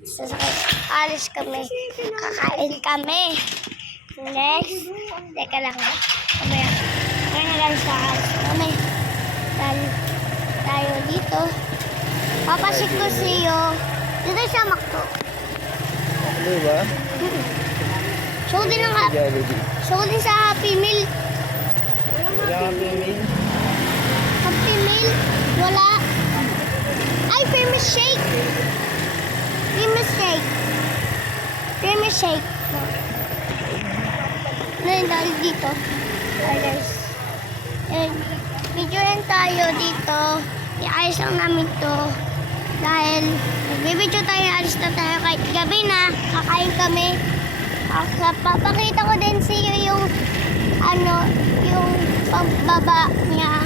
Sasakay. Alis kami. Kakain kami. Next. Teka lang. Kamaya. Kaya na lang sa alis kami. Dahil tayo dito. Papasik ko siyo. Dito siya makto. Ano ba? Show din ang Jollibee. show din sa Happy Meal. Wala Happy Meal. Happy Meal. Wala. Ay, famous shake. Famous shake. Famous shake. Ngayon dahil dito. Ay guys. Video lang tayo dito. Iayos lang namin to. Dahil nagbibideo tayo, alis na tayo kahit gabi na. Kakain kami. Papakita ko din sa iyo yung yung pagbaba niya.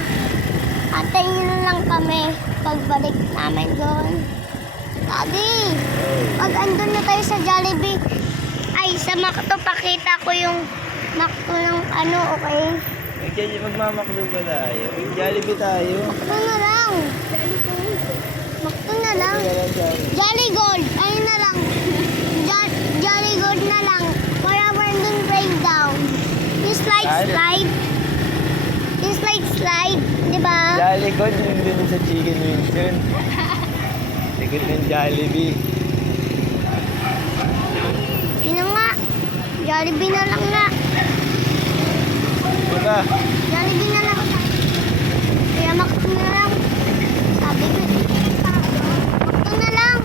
Antayin na lang kami pagbalik namin doon. Daddy, pag andun na tayo sa Jollibee, ay sa Macdo, pakita ko yung Macdo ng okay? Magmamakdo ba tayo? Jollibee tayo. Macdo na lang. Macdo na lang. Jolly Gold, ayun na lang. Jolly Gold na lang. Para Brandon breakdown. Yung slide. Yung slide. Diba? Jolly Gold yun din sa chicken wings yun. Likod ng Jollibee. Yun nga. Jollibee na lang nga. Diba? Jollibee na lang. Kaya Macdo na lang. Sabi ko. Macdo na lang.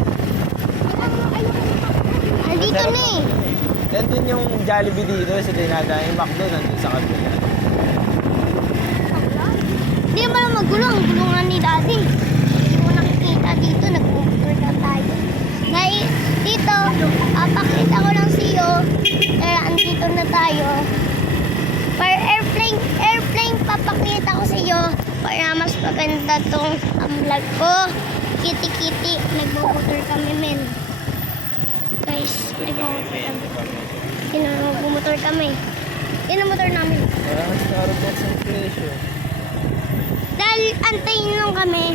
Nandito na eh. Nandun yung Jollibee dito sa dinadaan. Yung McDo nandun sa kabila. Hindi naman magulo. Ang gulungan ni Daddy. Hindi mo nakikita dito. Nag-over na tayo. Dito, papakita ko lang sa iyo. Andito na tayo. Para airplane papakita ko sa iyo. Para mas maganda tong vlog ko. Kitty. Nag-motor kami, men. Guys, nag-motor kami. Yan ang motor namin. Parang Starbucks ang presyo. Dahil antayin lang kami,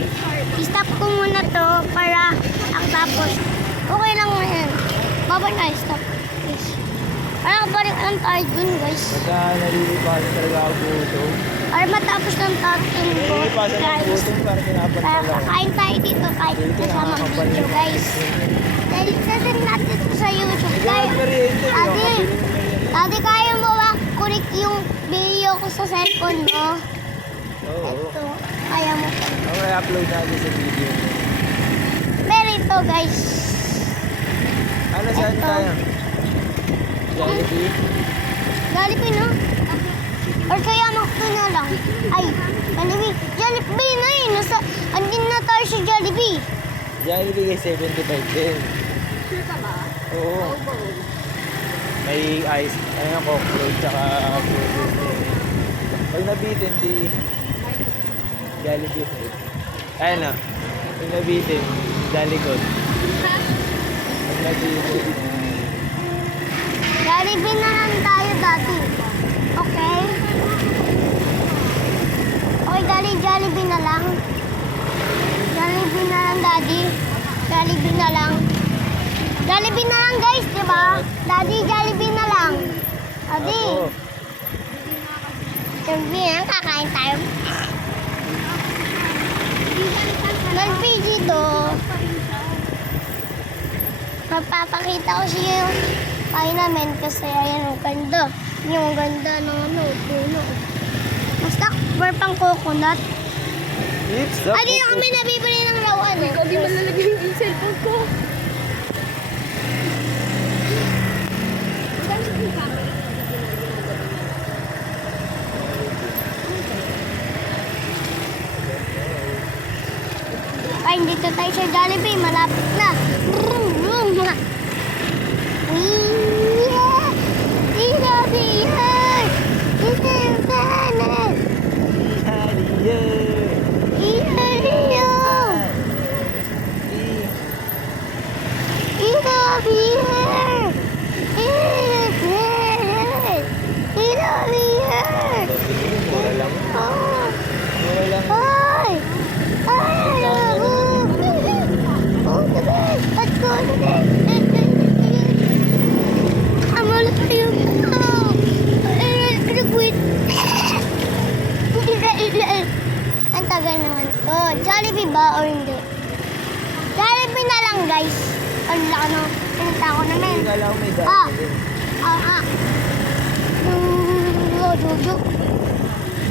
i-stop ko muna to para ang tapos. Okay lang na yan. Baba na, stop. Please. Para balik lang tayo dun, guys. Pagka nalilipasan talaga ako dito. Para matapos ng tattoo ko, Nalilipasan ng guys. butong para Para pinapantala. kakain tayo dito kahit kasama ang video, guys. Dahil sasend natin ito sa YouTube. Kaya, Daddy, kaya mo ba kunik yung video ko sa cellphone mo? Oo. Ito, kaya mo. Okay, upload natin sa video. Pero ito, guys. Ano, saan Ito. tayo? Jollibee? Jollibee, no? Or kaya Macdo na lang. Ay, Jollibee na eh. Andin na tayo sa Jollibee. Jollibee kay 75 din. Sure ka ba? Oo. May ice, Coke float, tsaka fruit din. Pag nabitin, di Jollibee food. Ayun na. Pag nabitin, Jolly Good. Pag nabitin, Jollibee na lang tayo dati. Okay? Okay, Jollibee na lang. Jollibee na lang, Daddy. Jollibee na lang. Jollibee na lang, guys, di ba? Daddy, Jollibee na lang. Daddy. ako. Jollibee na lang, kakain tayo. Jollibee dito. Magpapakita ko siya yung kain namin kasi ayan ang ganda. Yung ganda ng puno. Basta pang coconut. It's the Ay, dito kami nabibili ng rawan. Ikaw di malalagay yung cellphone ko. Magkano sa yung camera? Ay, dito tayo sa Jollibee. Malapit na. Mura lang. Mura lang. Ay! Ay! Oh, the best! Let's go today! Ang laki ng pinunta ko namin. Kala ko may daan Ah. din. Jujuk.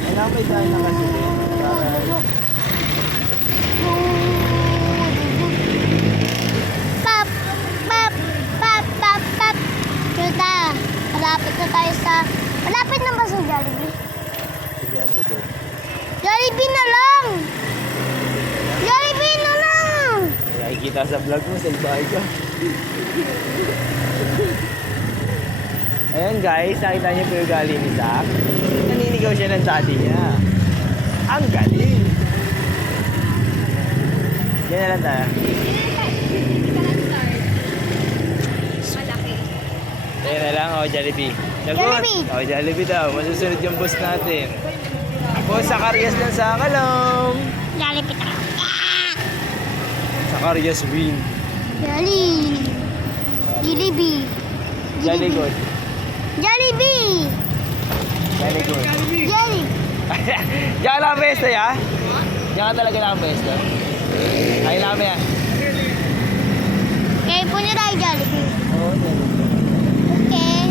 Kala ko may daan na kasi din. Pap, pap, pap, pap, pap. Kita, malapit na tayo sa... Malapit na ba sa Jollibee? Sige, ando doon. Jollibee na lang! Jollibee na lang! Nakikita sa vlog mo, salbahe ka. Ayan guys, nakita niyo po yung galing ni Zach. Naninigaw siya ng daddy niya. Ang galing! Yan na lang tayo. Malaki. Ayan na lang, Jollibee. Lagot! Jollibee! Jollibee daw. Masusunod yung boss natin. Ako sa Karyas ng Sakalong. Jollibee tayo. Sa Karyas win. Jollibee. Jollygood. Jollibee! Jollygood. Jollibee! Diyan lang ang pwesto, ya? Diyan ka talaga lang ang pwesto. Ay namin yan. Kaya po niyo tayo Jollibee. Oo, Okay.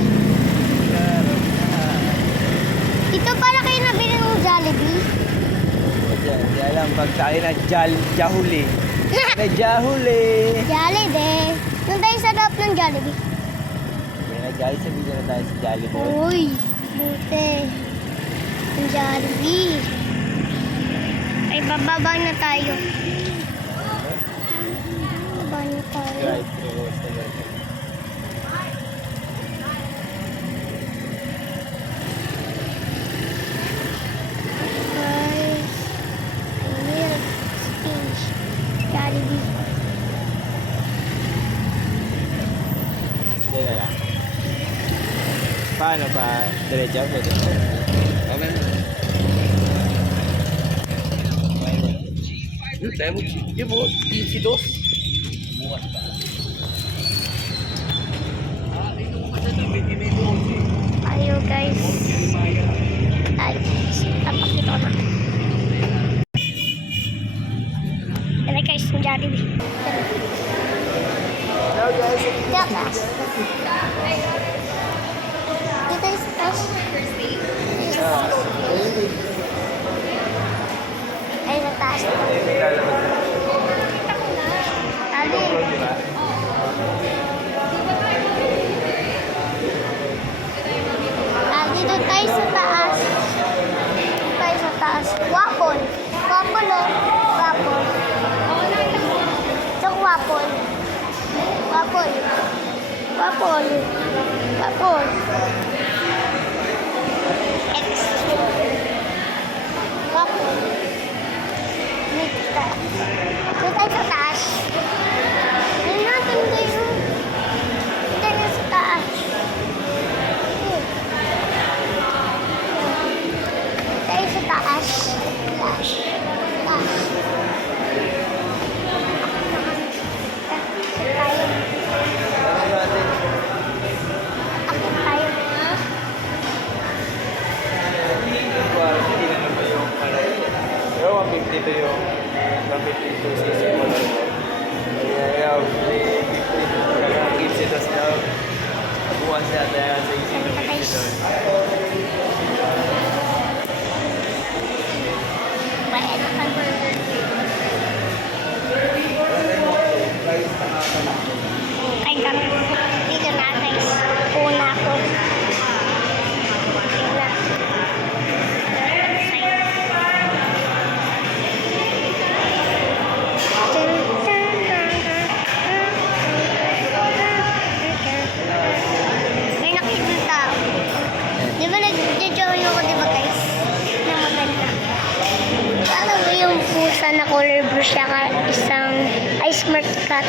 Dito pala kayo nabili ng Jollibee. Diyan lang pag tayo na Jahuli. Na Jahuli. Jollibee. Doon tayo sa loob ng Jollibee. Yan na guys, sabi na tayo sa Jollygood. Uy, buti. Ang Jollibee. Ay, bababa na tayo. Bababa na tayo. Drive through sa Jollygood. Guys, milk, speech, Jollibee. Diyan na lang. Paano pa? Diretso? Pwede. Okay. Yung mo, 22. Bukas pa. Ayo guys. Ay, tapakita ko na. Yan guys, yung Jollibee. Hello guys. Takas. Dito tayo sa taas. Ay, sa taas. Ali. Dito tayo sa taas. Dito tayo sa taas. Waffle. Waffle o. Waffle. Ito waffle. Waffle. Waffle. Waffle. Extra. Waffle. Dito. Dito tayo sa taas. Dito natin tayo. Dito tayo sa taas. Tayo sa taas. Taas. Taas. Tayo. Akit tayo. Pero 152 yung 152 cc mo lang. Ayaw, may 52 gives it us now. Buwan siya tayo sa easy to 52. Bayan ka. Kain kami. Dito na guys. Una ako. Dito na. May nakita tao. Di ba nag-join ako, di ba guys? Na maganda. Alam mo yung pusa na color blue siya ka isang ice smart cat.